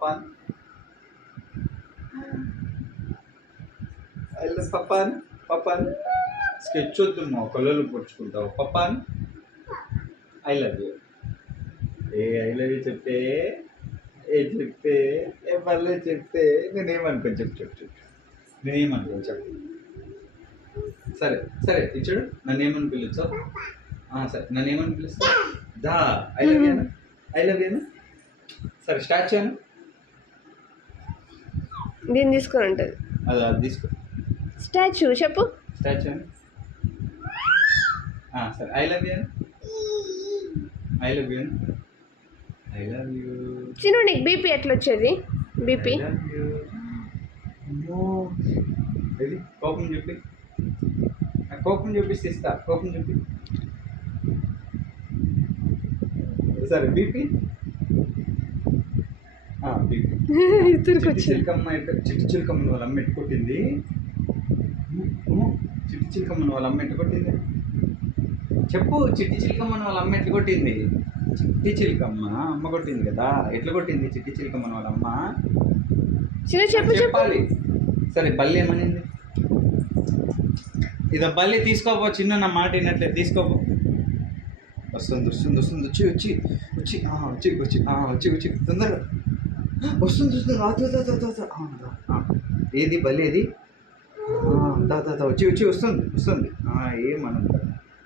పపాన్ I love Papan Papan sketch వద్దు మా కళ్ళు పొడుచుకుంటావు Papan I love you I love you చెప్తే చెప్తే మళ్ళీ చెప్తే నేనేమనుకోను చెప్పు నేనేమనుకోను చెప్పు సరే సరే ఇచ్చాడు నన్ను ఏమని పిలుస్తావు సరే నన్ను ఏమని పిలుస్తావు దా ఐ లవ్ యూ సరే స్టార్ట్ చేయను దీన్ని తీసుకొని ఉంటుంది అది తీసుకో స్టాచ్యూ చెప్పు స్టాచ్యూ సరే I love you I love you I love you చిన్న నీకు బీపీ ఎట్లా వచ్చేది బీపీ ఇది కోపం చెప్పి కోపం చూపిస్తే ఇస్తా కోపం చూపి సరే బీపీ బీపీ చిట్టి చిలకమ్మ వాళ్ళ అమ్మ ఎట్టు కొట్టింది చిట్టి చిలకమ్మని వాళ్ళ అమ్మ ఎట్టు కొట్టింది చెప్పు చిట్టి చిలకమ్మని వాళ్ళ అమ్మ ఎట్లా కొట్టింది చిట్టి చిలకమ్మ అమ్మ కొట్టింది కదా ఎట్లా కొట్టింది చిట్టి చిలకమ్మని వాళ్ళ అమ్మ చెప్పాలి సరే బల్లి ఏమనింది ఇదో బల్లి తీసుకోపో చిన్న నా మాట వినట్లేదు తీసుకోపో వస్తుంది వస్తుంది వస్తుంది వచ్చి వచ్చి వచ్చి వచ్చి వచ్చి వచ్చి వచ్చి తొందరగా వస్తుంది వస్తుంది ఏది బల్లి ఏది దా వచ్చి వచ్చి వస్తుంది వస్తుంది ఏమనుకుంటా